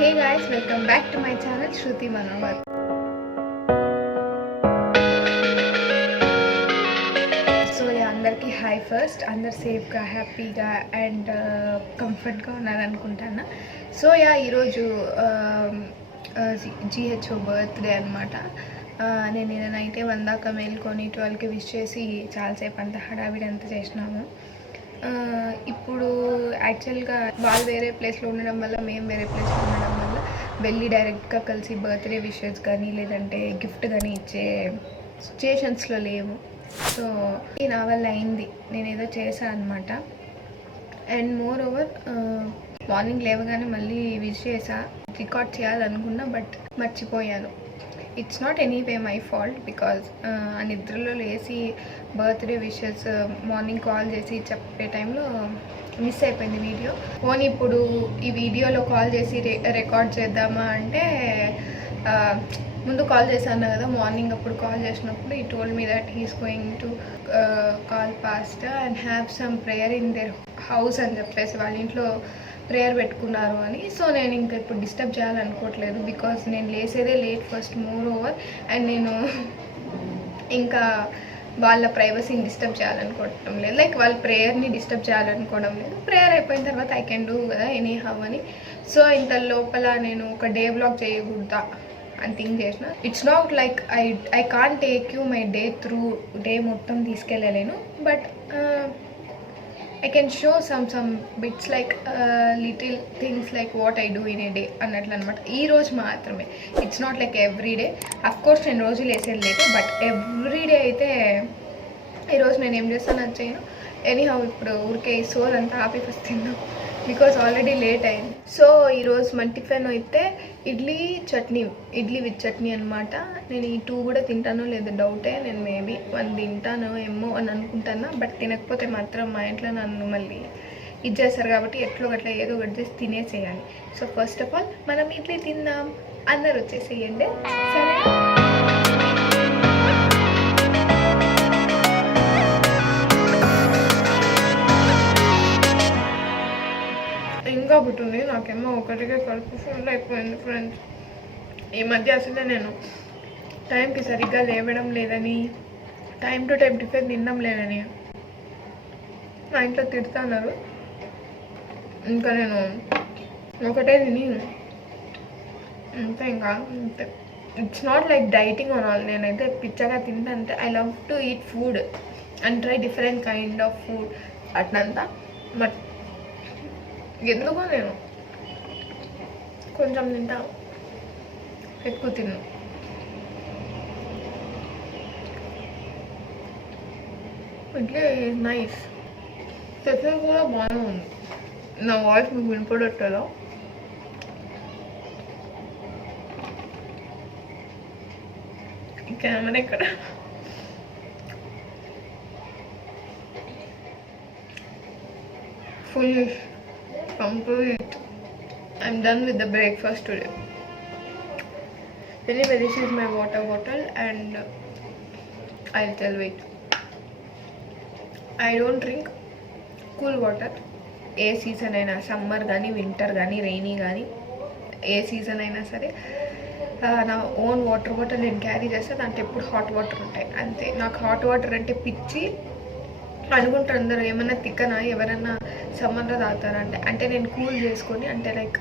Hey guys, welcome back to my channel Shruti Manohar. So అందరికీ hi. First అందరు సేఫ్గా హ్యాపీగా అండ్ కంఫర్ట్గా ఉన్నారనుకుంటాను. సో ఈరోజు జిహెచ్ఓ బర్త్డే అనమాట. నేను నిన్న నైటే వందాక మేల్కొని 12కి విష్ చేసి చాలాసేపు అంతా హడావిడి అంతా చేసినాము. ఇప్పుడు యాక్చువల్గా వాళ్ళు వేరే ప్లేస్లో ఉండడం వల్ల మేము వేరే ప్లేస్లో ఉండడం వల్ల వెళ్ళి డైరెక్ట్గా కలిసి బర్త్డే విషెస్ కానీ లేదంటే గిఫ్ట్ కానీ ఇచ్చే సిచ్యుయేషన్స్లో లేవు. సో నా వల్ల అయింది, నేను ఏదో చేశాను అనమాట. అండ్ మోర్ ఓవర్ మార్నింగ్ లేవగానే మళ్ళీ విష్ చేసా, రికార్డ్ చేయాలనుకున్నా బట్ మర్చిపోయాను. It's not anyway my fault because ఆ నిద్రలో లేచి బర్త్డే విషెస్ మార్నింగ్ కాల్ చేసి చెప్పే టైంలో మిస్ అయిపోయింది వీడియో. పోనీ ఇప్పుడు ఈ వీడియోలో కాల్ చేసి రికార్డ్ చేద్దామా అంటే ముందు కాల్ చేశాను కదా మార్నింగ్, అప్పుడు కాల్ చేసినప్పుడు ఈ told me that he's going to call pastor and have some prayer in their house అని చెప్పేసి వాళ్ళ ఇంట్లో ప్రేయర్ పెట్టుకున్నారు అని. సో నేను ఇంకా ఇప్పుడు డిస్టర్బ్ చేయాలనుకోవట్లేదు బికాస్ నేను లేసేదే late first, more over and నేను ఇంకా వాళ్ళ ప్రైవసీని డిస్టర్బ్ చేయాలనుకోవటం లేదు, లైక్ వాళ్ళ ప్రేయర్ని డిస్టర్బ్ చేయాలనుకోవడం లేదు. ప్రేయర్ అయిపోయిన తర్వాత ఐ కెన్ డూ కదా ఎనీ హౌ అని. సో ఇంత లోపల నేను ఒక డే బ్లాగ్ చేయకూడదా అని థింక్ చేసిన. It's not like I can't take you my day through, day మొత్తం తీసుకెళ్ళలేను, but I can show some bits like little things like what I do in a day అన్నట్లు అనమాట. ఈ రోజు మాత్రమే, it's not like every day. Of course నేను రోజు లేసేది లేటే, but every day అయితే ఈరోజు నేను ఏం చేస్తాను అది చేయను. ఎనీహౌ ఇప్పుడు ఊరికే సోర్ అంతా ఆపి ఫస్ట్ తిన్నాను బికాజ్ ఆల్రెడీ లేట్ అయింది. సో ఈరోజు మన టిఫిన్ అయితే ఇడ్లీ విత్ చట్నీ అనమాట. నేను ఈ 2 కూడా తింటానో లేదో డౌటే. నేను మేబీ 1 తింటానో ఏమో అని అనుకుంటాను, బట్ తినకపోతే మాత్రం మా ఇంట్లో నన్ను మళ్ళీ ఇచ్చేస్తారు కాబట్టి ఎట్లో గట్లా ఏదో ఒకటి చేసి తినేసేయాలి. సో ఫస్ట్ ఆఫ్ ఆల్ మనం ఇడ్లీ తిందాం, అందరు వచ్చేసేయండి సరే. ఇంకా ఒకటి ఉంది, నాకేమో ఒకటిగా కడుపు ఫుల్ అయిపోయింది ఫ్రెండ్స్. ఈ మధ్య అసలే నేను టైంకి సరిగ్గా లేవడం లేదని, టైం టు టైం టిఫిన్ తినడం లేదని మా ఇంట్లో తిడుతున్నారు. ఇంకా నేను ఒకటే తిని అంతే, ఇంకా అంతే. It's not like dieting on all. నేనైతే పిచ్చగా తింటా అంతే. I love to eat food and try different kind of food అట్లంతా. బట్ ఎందుకో నేను కొంచెం తింటా, ఎక్కువ తిన్నాను. ఇట్లే నైస్, చట్నీ కూడా బాగానే ఉంది. నా వాయిస్ మీకు వినపడట్లేదా? కెమెరా ఇక్కడ. Full complete. I'm done with the breakfast today. Anyway, this is my water bottle and I'll tell wait. I don't drink cool water. A season అయినా, సమ్మర్ కానీ వింటర్ కానీ రైనీ కానీ ఏ సీజన్ అయినా సరే నా own water bottle నేను carry చేస్తే దాంట్లో ఎప్పుడు హాట్ వాటర్ ఉంటాయి అంతే. నాకు హాట్ వాటర్ అంటే పిచ్చి అనుకుంటారు అందరూ, ఏమన్నా తిక్కనా ఎవరన్నా సమ్మర్లో తాగుతారా అంటే నేను కూల్ చేసుకొని, అంటే లైక్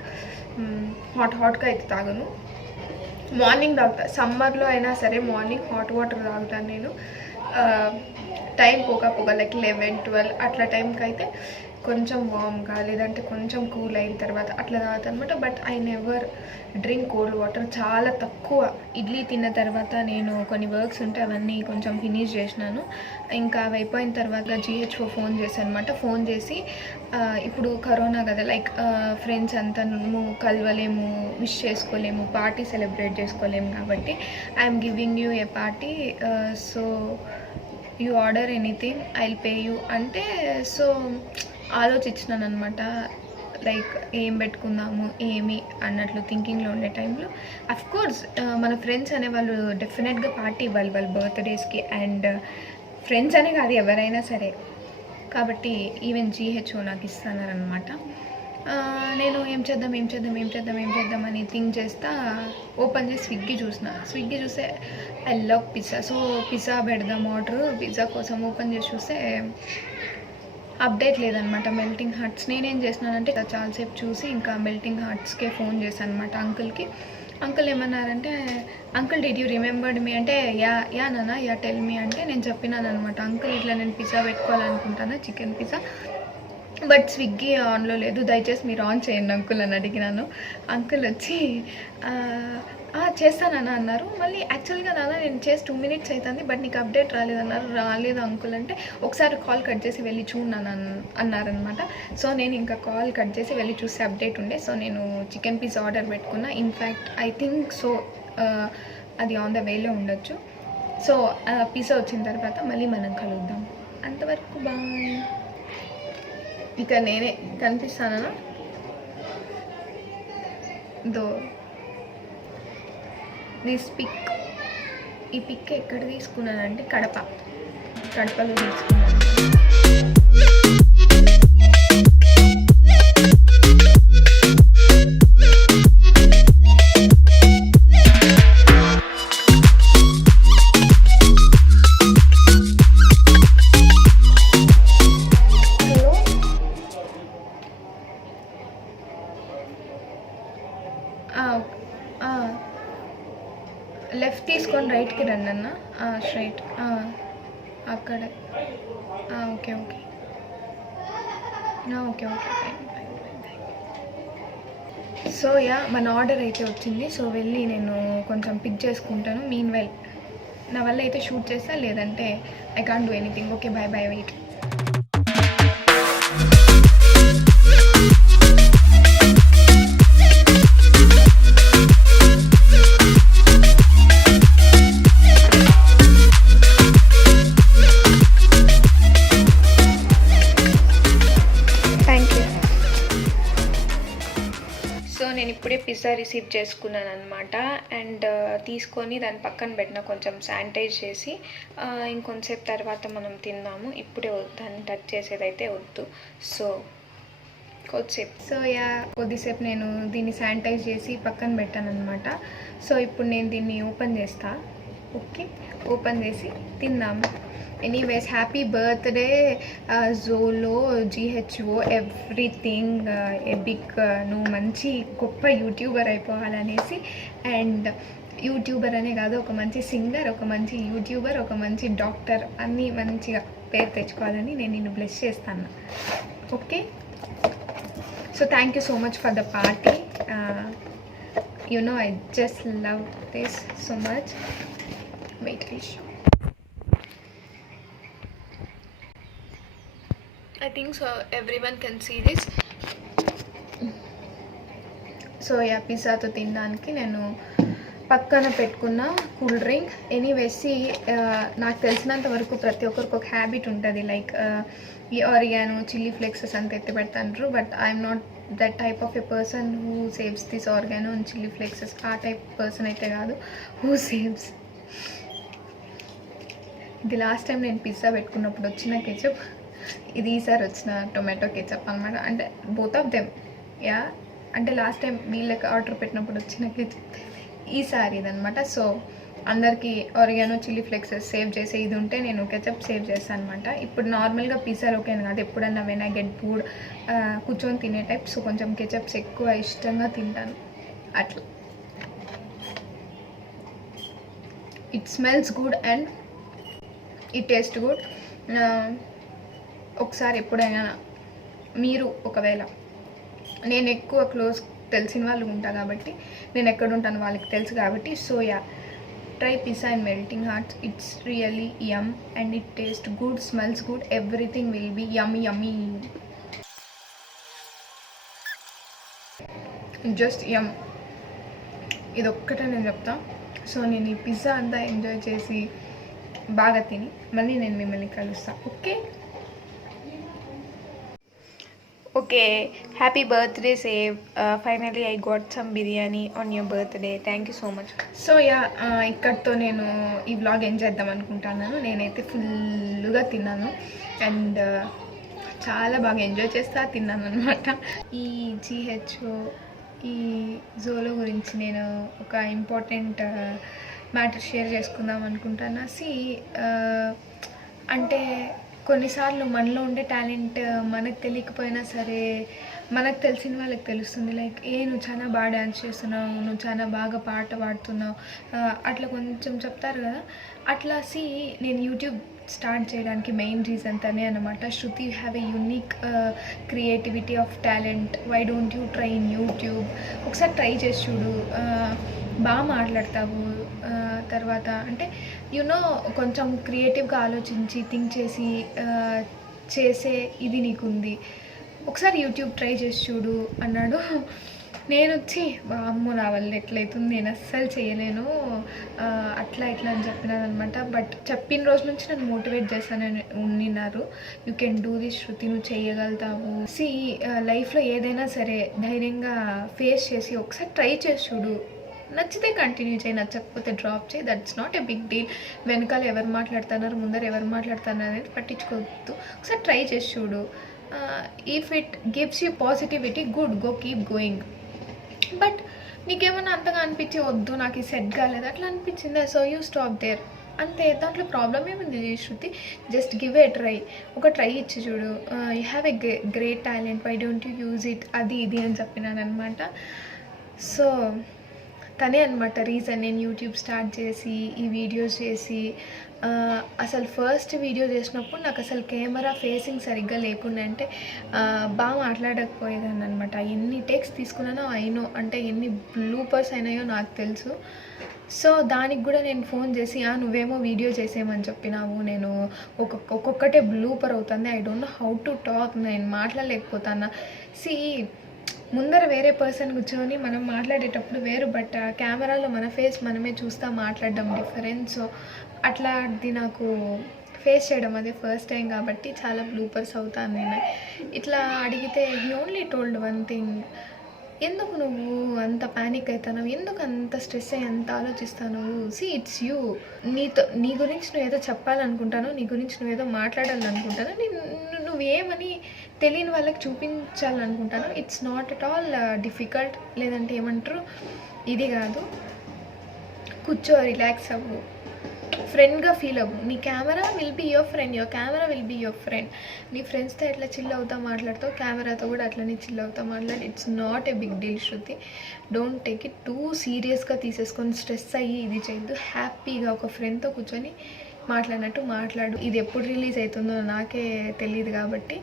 హాట్గా అయితే తాగను. మార్నింగ్ తాగుతా, సమ్మర్లో అయినా సరే మార్నింగ్ హాట్ వాటర్ తాగుతాను నేను. టైం పోగా లైక్ 11-12 అట్లా టైంకి అయితే కొంచెం వామ్గా లేదంటే కొంచెం కూల్ అయిన తర్వాత అట్లా తాగుతాను అనమాట. But I never drink cold water, చాలా తక్కువ. ఇడ్లీ తిన్న తర్వాత నేను కొన్ని వర్క్స్ ఉంటే అవన్నీ కొంచెం ఫినిష్ చేసినాను. ఇంకా అవి అయిపోయిన తర్వాత జిహెచ్ఓ ఫోన్ చేశాను అనమాట. ఫోన్ చేసి ఇప్పుడు కరోనా కదా, లైక్ ఫ్రెండ్స్ అంతా మేము కలవలేము, విష్ చేసుకోలేము, పార్టీ సెలబ్రేట్ చేసుకోలేము కాబట్టి I'm giving you A party, so you order anything I'll pay you అంటే. సో ఆలోచించినాను అనమాట, లైక్ ఏం పెట్టుకుందాము ఏమి అన్నట్లు థింకింగ్లో ఉండే టైంలో అఫ్కోర్స్ మన ఫ్రెండ్స్ అనేవాళ్ళు డెఫినెట్గా పార్టీ ఇవ్వాలి వాళ్ళ బర్త్డేస్కి. అండ్ ఫ్రెండ్స్ అనే కాదు ఎవరైనా సరే, కాబట్టి ఈవెన్ జిహెచ్ఓ నాకు ఇస్తానన్నమాట. నేను ఏం చేద్దాం అని థింక్ చేస్తా ఓపెన్ చేసి స్విగ్గీ చూస్తే I love pizza. So pizza పెడదాం ఆర్డర్. పిజ్జా కోసం ఓపెన్ చేసి చూస్తే అప్డేట్ లేదనమాట మెల్టింగ్ హార్ట్స్. నేనేం చేసినానంటే చాలాసేపు చూసి ఇంకా మెల్టింగ్ హార్ట్స్కే ఫోన్ చేశాను అనమాట అంకుల్కి. అంకుల్ ఏమన్నారంటే, అంకుల్ డిడ్ యూ రిమెంబర్డ్ మీ అంటే యా నాన్న యా టెల్ మీ అంటే నేను చెప్పినాను అనమాట, అంకుల్ ఇట్లా నేను పిజ్జా పెట్టుకోవాలనుకుంటాను, చికెన్ పిజ్జా, బట్ స్విగ్గీ ఆన్లో లేదు, దయచేసి మీరు ఆన్ చేయండి అంకుల్ అని అడిగినాను. అంకుల్ వచ్చి చేస్తానన్నా అన్నారు. మళ్ళీ యాక్చువల్గా నాన్న నేను చేసి 2 minutes అవుతుంది, బట్ నీకు అప్డేట్ రాలేదన్నారు. రాలేదు అంకుల్ అంటే ఒకసారి కాల్ కట్ చేసి వెళ్ళి చూడన్నాను అన్నారనమాట. సో నేను ఇంకా కాల్ కట్ చేసి వెళ్ళి చూస్తే అప్డేట్ ఉండే. సో నేను చికెన్ పీస్ ఆర్డర్ పెట్టుకున్నా. ఇన్ఫ్యాక్ట్ ఐ థింక్ సో అది ఆన్ ద వేలో ఉండొచ్చు. సో పిజ్జా వచ్చిన తర్వాత మళ్ళీ మనం కలుద్దాం. అంతవరకు బాయ్. ఇక నేనే కనిపిస్తానా ఈ పిక్ ఎక్కడ తీసుకున్నానంటే కడపలో తీసుకున్నాను. లెఫ్ట్ తీసుకొని రైట్కి రండి అన్న. స్ట్రైట్ అక్కడే. Okay okay fine. సో మన ఆర్డర్ అయితే వచ్చింది. సో వెళ్ళి నేను కొంచెం పిక్ చేసుకుంటాను. మీన్ వెల్ నా వల్ల అయితే షూట్ చేస్తా, లేదంటే I can't do anything. Okay boy wait. నేను ఇప్పుడే పిజ్జా రిసీవ్ చేసుకున్నాను అనమాట. అండ్ తీసుకొని దాని పక్కన పెట్టిన కొంచెం శానిటైజ్ చేసి ఇంకొంతసేపు తర్వాత మనం తిందాము. ఇప్పుడే దాన్ని టచ్ చేసేదైతే వద్దు. సో కొద్దిసేపు నేను దీన్ని శానిటైజ్ చేసి పక్కన పెట్టాను అనమాట. సో ఇప్పుడు నేను దీన్ని ఓపెన్ చేస్తా. ఓకే, ఓపెన్ చేసి తిందాము. ఎనీవేస్ హ్యాపీ బర్త్డే జోలో GHO ఎవ్రీథింగ్ ఎబిక్. నువ్వు మంచి గొప్ప యూట్యూబర్ అయిపోవాలనేసి, అండ్ యూట్యూబర్ అనే కాదు, ఒక మంచి సింగర్, ఒక మంచి యూట్యూబర్, ఒక మంచి డాక్టర్, అన్నీ మంచిగా పేరు తెచ్చుకోవాలని నేను నిన్ను బ్లెస్ చేస్తాను. Okay, so thank you so much for the party. You know I just love this so much. Wait please. I think so everyone can see this. So పిజ్జాతో తినడానికి నేను పక్కన పెట్టుకున్న కూల్ డ్రింక్. ఎనీవేస్ నాకు తెలిసినంత వరకు ప్రతి ఒక్కరికి ఒక హ్యాబిట్ ఉంటుంది, లైక్ ఈ ఆరిగానో చిల్లీ ఫ్లేక్సెస్ అంత ఎత్తి పెడతాంటారు. But I'm not that type of a person who saves this oregano and chilli flakes. ఆ టైప్ పర్సన్ అయితే కాదు హూ సేవ్స్. ఇది లాస్ట్ టైం నేను పిజ్జా పెట్టుకున్నప్పుడు వచ్చిన కెచప్, ఇది ఈసారి వచ్చిన టొమాటో కెచప్ అనమాట. అంటే బోత్ ఆఫ్ దెమ్ అంటే లాస్ట్ టైం వీళ్ళకి ఆర్డర్ పెట్టినప్పుడు వచ్చిన కెచప్, ఈసారి ఇదనమాట. సో అందరికీ ఆరిగానో చిల్లీ ఫ్లేక్సెస్ సేవ్ చేసే ఇది ఉంటే నేను కెచప్ సేవ్ చేస్తాను అనమాట. ఇప్పుడు నార్మల్గా పిజ్జాలోకి అని కాదు, ఎప్పుడన్నా వెన్ ఐ గెట్ ఫుడ్ కూర్చొని తినే టైప్. సో కొంచెం కెచప్స్ ఎక్కువ ఇష్టంగా తింటాను అట్లా. It smells good and it taste good. ఒకసారి ఎప్పుడైనా మీరు ఒకవేళ, నేను ఎక్కువ క్లోజ్ తెలిసిన వాళ్ళు ఉంటా కాబట్టి, నేను ఎక్కడ ఉంటాను వాళ్ళకి తెలుసు కాబట్టి, so try pizza and melting hearts. It's really yum and it taste good, smells good, everything will be yummy. Just yum. ఇది ఒక్కటే నేను చెప్తా. సో నేను ఈ పిజ్జా అంతా ఎంజాయ్ చేసి బాగా తిని మళ్ళీ నేను మిమ్మల్ని కలుస్తాను. Okay, happy birthday save. Finally I got some biryani on your birthday. Thank you so much. So ఇక్కడితో నేను ఈ వ్లాగ్ ఎండ్ చేద్దాం అనుకుంటున్నాను. నేనైతే ఫుల్గా తిన్నాను అండ్ చాలా బాగా ఎంజాయ్ చేస్తా తిన్నాను అనమాట. ఈ GHO ఈ జోలో గురించి నేను ఒక ఇంపార్టెంట్ మ్యాటర్ షేర్ చేసుకుందాం అనుకుంటాను. అంటే కొన్నిసార్లు మనలో ఉండే టాలెంట్ మనకు తెలియకపోయినా సరే మనకు తెలిసిన వాళ్ళకి తెలుస్తుంది. లైక్ నువ్వు చాలా బాగా డ్యాన్స్ చేస్తున్నావు, నువ్వు చాలా బాగా పాట పాడుతున్నావు, అట్లా కొంచెం చెప్తారు కదా. అట్లా నేను యూట్యూబ్ స్టార్ట్ చేయడానికి మెయిన్ రీజన్ తనే అనమాట. Shruti, you have a unique creativity of talent, why don't you try in YouTube, ఒకసారి ట్రై చేసి చూడు, బాగా మాట్లాడతావు, తర్వాత అంటే కొంచెం క్రియేటివ్గా ఆలోచించి థింక్ చేసి చేసే ఇది నీకుంది, ఒకసారి యూట్యూబ్ ట్రై చేసి చూడు అన్నాడు. నేను వచ్చి అమ్మో నా వల్ల ఎట్లయితుంది, నేను అస్సలు చేయలేను అట్లా ఇట్లా అని చెప్పినాను అనమాట. బట్ చెప్పిన రోజు నుంచి నన్ను మోటివేట్ చేస్తానని ఉండినారు. యూ కెన్ డూ దిస్ శృతి, నువ్వు చేయగలుగుతావు. లైఫ్లో ఏదైనా సరే ధైర్యంగా ఫేస్ చేసి ఒకసారి ట్రై చేసి చూడు, నచ్చితే కంటిన్యూ చేయి, నచ్చకపోతే డ్రాప్ చేయి, that's not a big deal. వెనకాల ఎవరు మాట్లాడుతున్నారు, ముందర ఎవరు మాట్లాడుతున్నారు అనేది పట్టించుకోవద్దు, ఒకసారి ట్రై చేసి చూడు. If it gives you positivity, good, go keep going. But నీకేమన్నా అంతగా అనిపించి వద్దు నాకు ఇది సెట్ కాలేదు అట్లా అనిపించిందా, సో యూ స్టాప్ దేర్, అంతే. దాంట్లో ప్రాబ్లం ఏముంది Shruti, just give a try, ఒక ట్రై ఇచ్చి చూడు. You have a great talent, why don't you use it, అది ఇది అని చెప్పినాను అనమాట. సో తనే అనమాట రీజన్ నేను యూట్యూబ్ స్టార్ట్ చేసి ఈ వీడియోస్ చేసి. అసలు ఫస్ట్ వీడియో చేసినప్పుడు నాకు అసలు కెమెరా ఫేసింగ్ సరిగ్గా లేకుండా, అంటే బాగా మాట్లాడకపోయేదాన్ని అనమాట. ఎన్ని టేక్స్ తీసుకున్నానో అయినో, అంటే ఎన్ని బ్లూపర్స్ అయినాయో నాకు తెలుసు. సో దానికి కూడా నేను ఫోన్ చేసి నువ్వేమో వీడియో చేసేయమని చెప్పినావు, నేను ఒక్కొక్కటే బ్లూపర్ అవుతుంది, I don't know how to talk, నేను మాట్లాడలేకపోతాను. ముందర వేరే పర్సన్ కూర్చొని మనం మాట్లాడేటప్పుడు వేరు, బట్ కెమెరాలో మన ఫేస్ మనమే చూస్తా మాట్లాడడం డిఫరెన్స్. సో అట్లాంటిది నాకు ఫేస్ చేయడం అదే ఫస్ట్ టైం కాబట్టి చాలా బ్లూపర్స్ అవుతాను నేను. ఇట్లా అడిగితే he only told one thing, ఎందుకు నువ్వు అంత ప్యానిక్ అవుతున్నావు, ఎందుకు అంత స్ట్రెస్ అయ్యి అంత ఆలోచిస్తాను, ఇట్స్ యూ, నీ గురించి నువ్వేదో చెప్పాలనుకుంటాను, నీ గురించి నువ్వేదో మాట్లాడాలనుకుంటాను, నువ్వేమని తెలియని వాళ్ళకి చూపించాలనుకుంటాను. It's not at all difficult, లేదంటే ఏమంటారు ఇది కాదు, కూర్చో, రిలాక్స్ అవ్వు, ఫ్రెండ్గా ఫీల్ అవ్వు. నీ camera will be your friend, your camera will be your friend. నీ ఫ్రెండ్స్తో ఎట్లా చిల్ అవుతా మాట్లాడుతావు, కెమెరాతో కూడా అట్లనే చిల్ అవుతా మాట్లాడు. It's not a big deal Shruti, don't take it too సీరియస్గా తీసేసుకొని స్ట్రెస్ అయ్యి ఇది చేయొద్దు. హ్యాపీగా ఒక ఫ్రెండ్తో కూర్చొని మాట్లాడినట్టు మాట్లాడు. ఇది ఎప్పుడు రిలీజ్ అవుతుందో నాకే తెలియదు కాబట్టి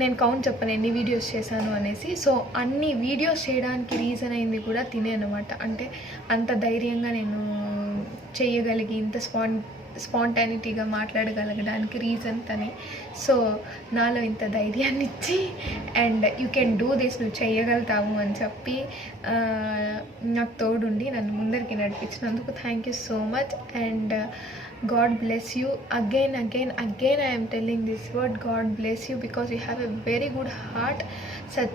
నేను కౌంట్ చెప్పను ఎన్ని వీడియోస్ చేశాను అనేసి. సో అన్ని వీడియోస్ చేయడానికి రీజన్ అయింది కూడా తినే అనమాట. అంటే అంత ధైర్యంగా నేను చేయగలిగి ఇంత స్పాంటానిటీగా మాట్లాడగలగడానికి రీజన్ తనే. సో నాలో ఇంత ధైర్యాన్ని ఇచ్చి and you can do this, నువ్వు చేయగలుగుతావు అని చెప్పి నాకు తోడుండి నన్ను ముందరికి నడిపించినందుకు thank you so much. And God bless you. Again I am telling this word, God bless you, because you have a very good heart, such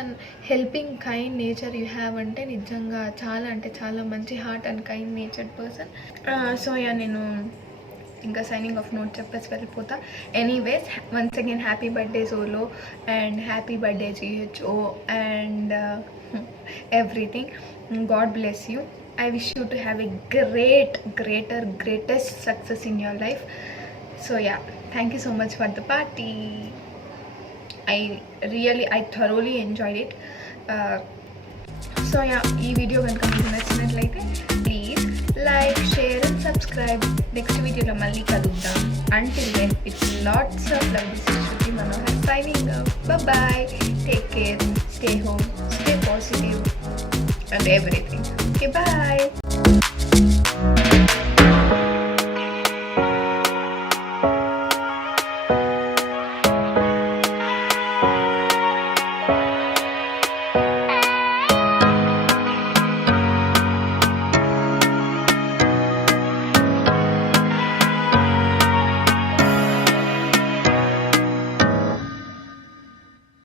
an helping kind nature you have. అంటే నిజంగా చాలా అంటే చాలా మంచి heart and kind natured person. So నేను ఇంకా signing off note చెప్పేసి వెళ్ళిపోతా. Anyways once again happy birthday solo and happy birthday GHO and everything. God bless you. I wish you to have a greatest success in your life. So yeah, thank you so much for the party. I thoroughly enjoyed it. So yeah, ee video ganaka meeku nachinatlaithe please like, share and subscribe. Next video lo malli kaluddam. Until then, it's lots of love. This is Shruti Manohar signing off. Bye bye. Take care. Stay home. Stay positive and everything. Okay, bye.